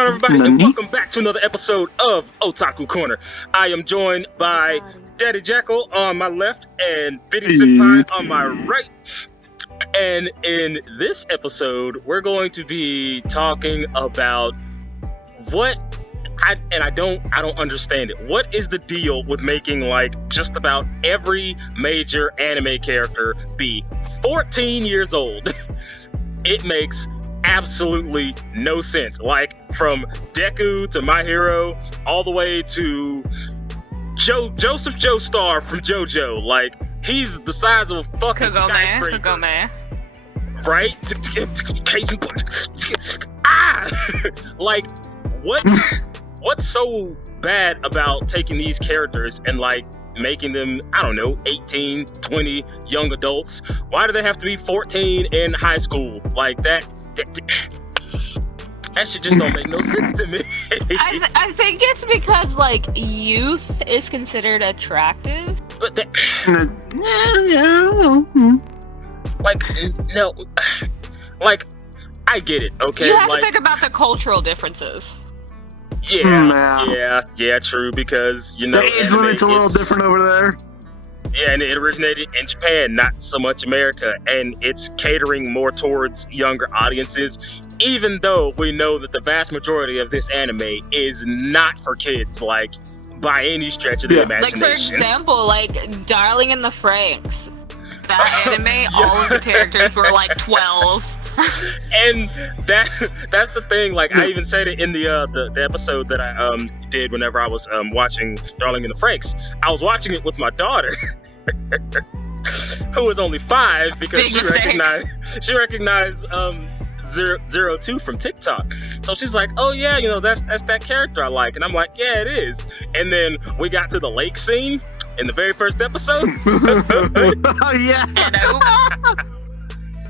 on, everybody, and welcome back to another episode of Otaku Corner. I am joined by Daddy Jackal on my left and Biddy Senpai on my right. And in this episode, we're going to be talking about I don't understand it. What is the deal with making like just about every major anime character be 14 years old? It makes absolutely no sense. Like from Deku to My Hero, all the way to Joseph Joestar from JoJo. Like he's the size of a fucking skyscraper. Kagome. Right? Like what's so bad about taking these characters and like making them, I don't know, 18, 20 young adults? Why do they have to be 14 in high school? Like that shit just don't make no sense to me. I think it's because like youth is considered attractive. But no, like I get it, okay? You have like, to think about the cultural differences. Yeah, true, because, you know, the age limit's a little different over there. Yeah, and it originated in Japan, not so much America, and it's catering more towards younger audiences, even though we know that the vast majority of this anime is not for kids, like, by any stretch of the imagination. Like, for example, like, Darling in the Franxx. That anime, all of the characters were like 12. And that's the thing. Like I even said it in the episode that I did whenever I was watching Darling in the Franxx. I was watching it with my daughter, who was only 5 because she recognized 02 from TikTok. So she's like, "Oh yeah, you know that's that character I like," and I'm like, "Yeah, it is." And then we got to the lake scene in the very first episode. Oh yeah.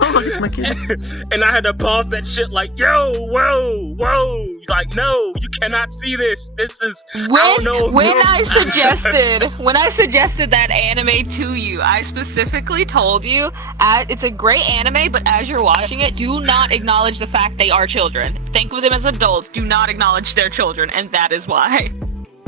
Oh, look, it's my kid. And I had to pause that shit like, yo, whoa. Like, no, you cannot see this. This is, when I suggested that anime to you, I specifically told you, it's a great anime, but as you're watching it, do not acknowledge the fact they are children. Think of them as adults. Do not acknowledge their children, and that is why.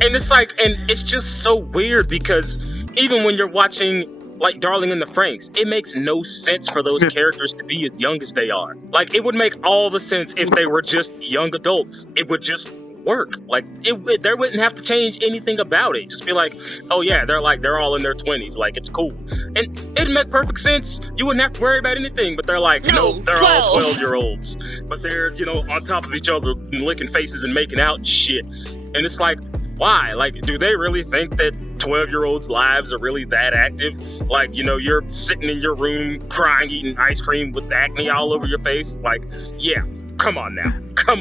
And it's like, and it's just so weird because even when you're watching like Darling in the Franxx, it makes no sense for those characters to be as young as they are. Like it would make all the sense if they were just young adults. It would just work. Like there wouldn't have to change anything about it. Just be like, oh yeah, they're all in their 20s. Like it's cool, and it'd make perfect sense. You wouldn't have to worry about anything. But they're like, no, they're 12. All 12-year-olds. But they're on top of each other, licking faces and making out and shit. And it's like, why? Like, do they really think that 12-year-olds' lives are really that active? Like, you're sitting in your room crying, eating ice cream with acne all over your face. Like, yeah, come on now. I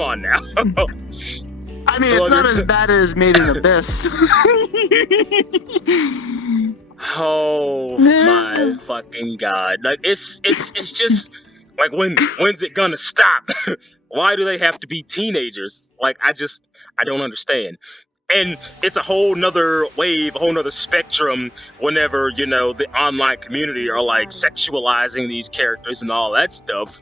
mean, it's not as bad as Made in Abyss. Oh my fucking god! Like, it's just like when's it gonna stop? Why do they have to be teenagers? Like, I don't understand. And it's a whole nother wave, a whole nother spectrum whenever, the online community are like sexualizing these characters and all that stuff.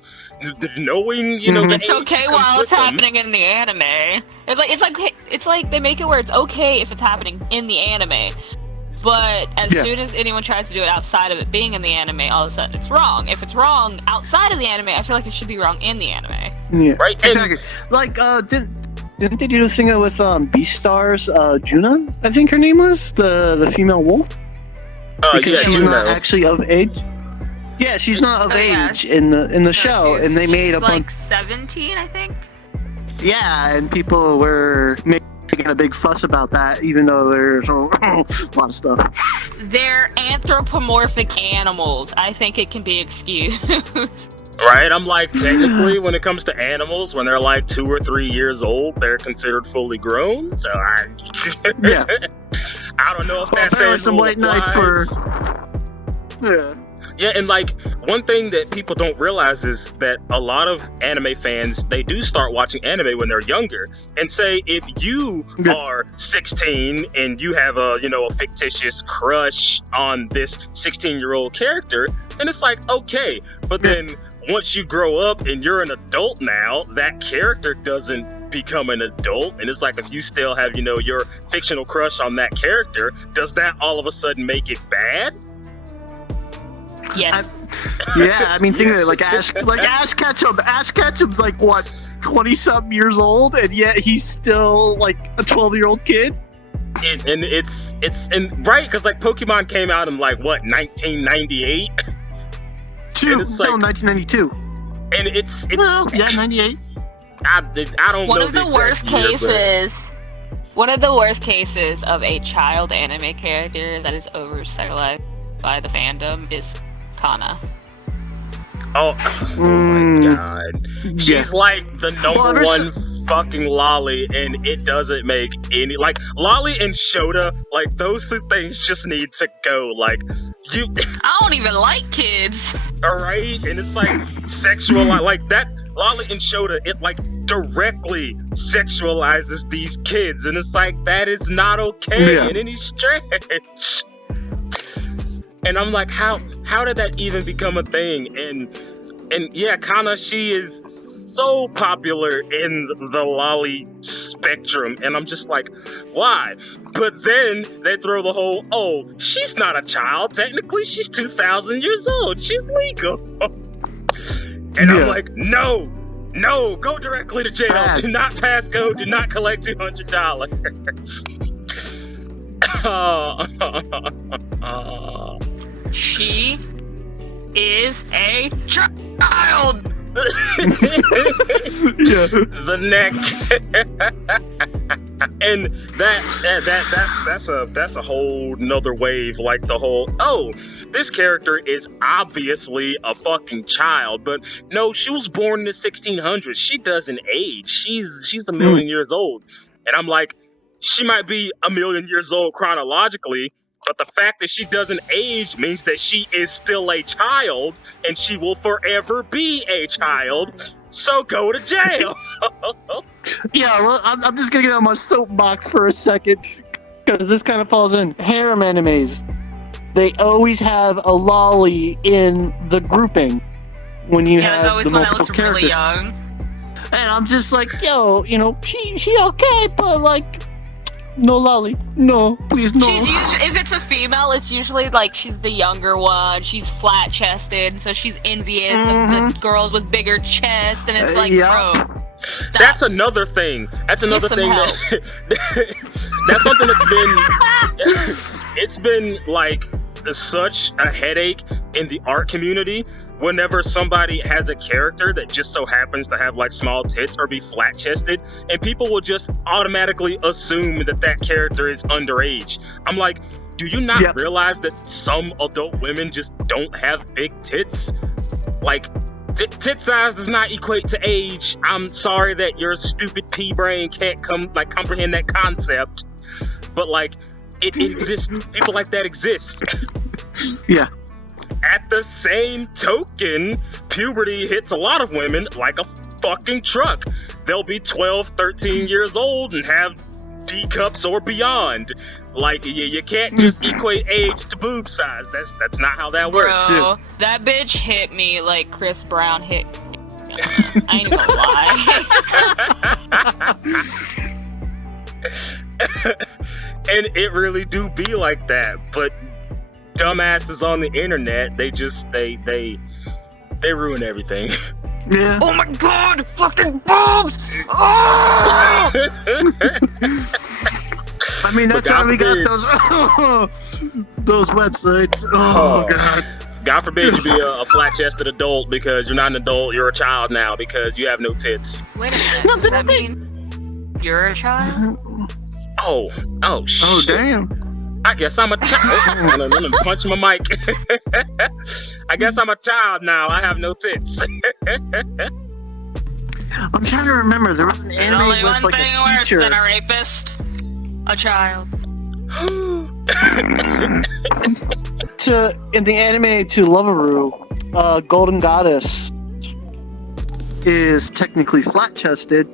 Knowing, it's okay while it's happening in the anime. It's like they make it where it's okay if it's happening in the anime. But as soon as anyone tries to do it outside of it being in the anime, all of a sudden it's wrong. If it's wrong outside of the anime, I feel like it should be wrong in the anime. Yeah, right? Exactly. Like, didn't they do the thing with Beastar's Juna? I think her name was the female wolf. Because she's not actually of age. Yeah, she's not of age in the show, and they made a bunch. Like 17, I think. Yeah, and people were making a big fuss about that, even though there's a lot of stuff. They're anthropomorphic animals. I think it can be excused. Right? I'm like, technically, when it comes to animals, when they're like 2 or 3 years old, they're considered fully grown. So I don't know if that's there were some late nights for. Yeah, and like one thing that people don't realize is that a lot of anime fans, they do start watching anime when they're younger. And say if you are 16 and you have a fictitious crush on this 16-year-old character, then it's like, okay, but then once you grow up and you're an adult now, that character doesn't become an adult, and it's like if you still have, you know, your fictional crush on that character, does that all of a sudden make it bad? Yes. I mean, think of it, like Ash Ketchum. Ash Ketchum's like what, 20-something years old, and yet he's still like a 12-year-old kid. And it's right, because like Pokemon came out in like what, 1998. No, 1992. And it's well, yeah, 98. I don't One know of the worst cases. One of the worst cases of a child anime character that is over-sexualized by the fandom is Kana. Oh my god. She's like the number one fucking lolly, and it doesn't make any, like, lolly and Shota, like, those two things just need to go. Like, you I don't even like kids. Alright? And it's like sexual, like that lolly and Shota, it like directly sexualizes these kids, and it's like, that is not okay in any stretch. And I'm like, how did that even become a thing? And yeah, Kana, she is so popular in the lolly spectrum, and I'm just like, why? But then they throw the whole, oh, she's not a child, technically she's 2,000 years old, she's legal. And I'm like, no, go directly to jail, do not pass go, do not collect $200. She is a child. The neck. And that's a whole nother wave, like the whole, oh, this character is obviously a fucking child, but no, she was born in the 1600s. She doesn't age. She's a million years old. And I'm like, she might be a million years old chronologically, but the fact that she doesn't age means that she is still a child, and she will forever be a child, so go to jail. Yeah, well, I'm just gonna get on my soapbox for a second, because this kind of falls in harem animes. They always have a lolly in the grouping when you have the multiple characters. Really young. And I'm just like, yo, you know, she okay, but like, no lolly, no, please no. She's usually, if it's a female, it's usually like she's the younger one. She's flat chested, so she's envious of the girls with bigger chests, and it's like, bro. Stop. That's another thing. That's another thing. That's something that's been. It's been like such a headache in the art community. Whenever somebody has a character that just so happens to have like small tits or be flat chested, and people will just automatically assume that that character is underage. I'm like, do you not realize that some adult women just don't have big tits? Like, tit size does not equate to age. I'm sorry that your stupid pea brain can't comprehend that concept, but like, it exists. People like that exist. Yeah. At the same token, puberty hits a lot of women like a fucking truck. They'll be 12, 13 years old and have D cups or beyond. Like, you can't just equate age to boob size. That's not how that works. Bro, that bitch hit me like Chris Brown hit. I ain't gonna lie. And it really do be like that, but dumbasses on the internet, they just they ruin everything. Yeah. Oh my god, fucking boobs! Oh! I mean, that's how we got those websites. Oh god. God forbid you be a flat-chested adult because you're not an adult, you're a child now because you have no tits. Wait a minute, does that mean you're a child? Oh shit. Oh damn. I guess I'm a child. I'm punching my mic. I guess I'm a child now. I have no tits. I'm trying to remember. There was an anime only with one like thing a worse teacher. than a rapist. A child. In the anime to Loveru, Golden Goddess is technically flat-chested,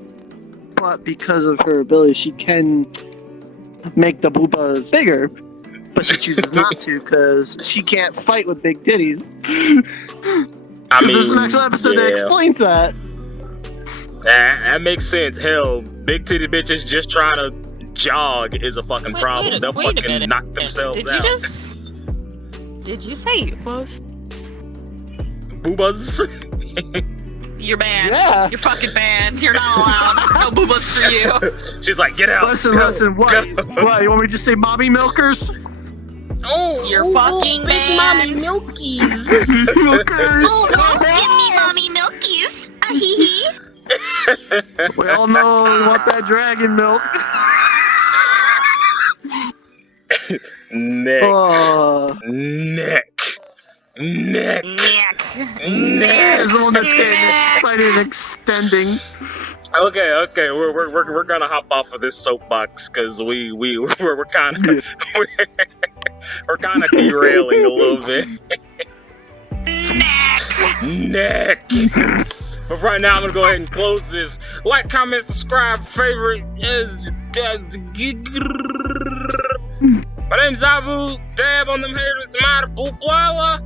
but because of her ability, she can make the boobas bigger, but she chooses not to because she can't fight with big titties. I mean, there's an actual episode that explains that. That makes sense. Hell, big titty bitches just trying to jog is a fucking problem. They'll fucking knock themselves out. Did you say boobas? Boobas? You're banned. Yeah. You're fucking banned. You're not allowed. No boobas for you. She's like, get out. Listen, what? What? You want me to just say mommy milkers? Oh, you're fucking big mommy milkies. Milkers. Oh, give me mommy milkies. Hee. We all know we want that dragon milk. Neck. Oh. Neck. neck. This is the one that's getting excited and extending. Okay, we're gonna hop off of this soapbox because we're kind of we're kind of derailing a little bit. Neck. But right now I'm gonna go ahead and close this. Like, comment, subscribe, favorite. My name's Zabu. Dab on them haters. Mara Bukwala.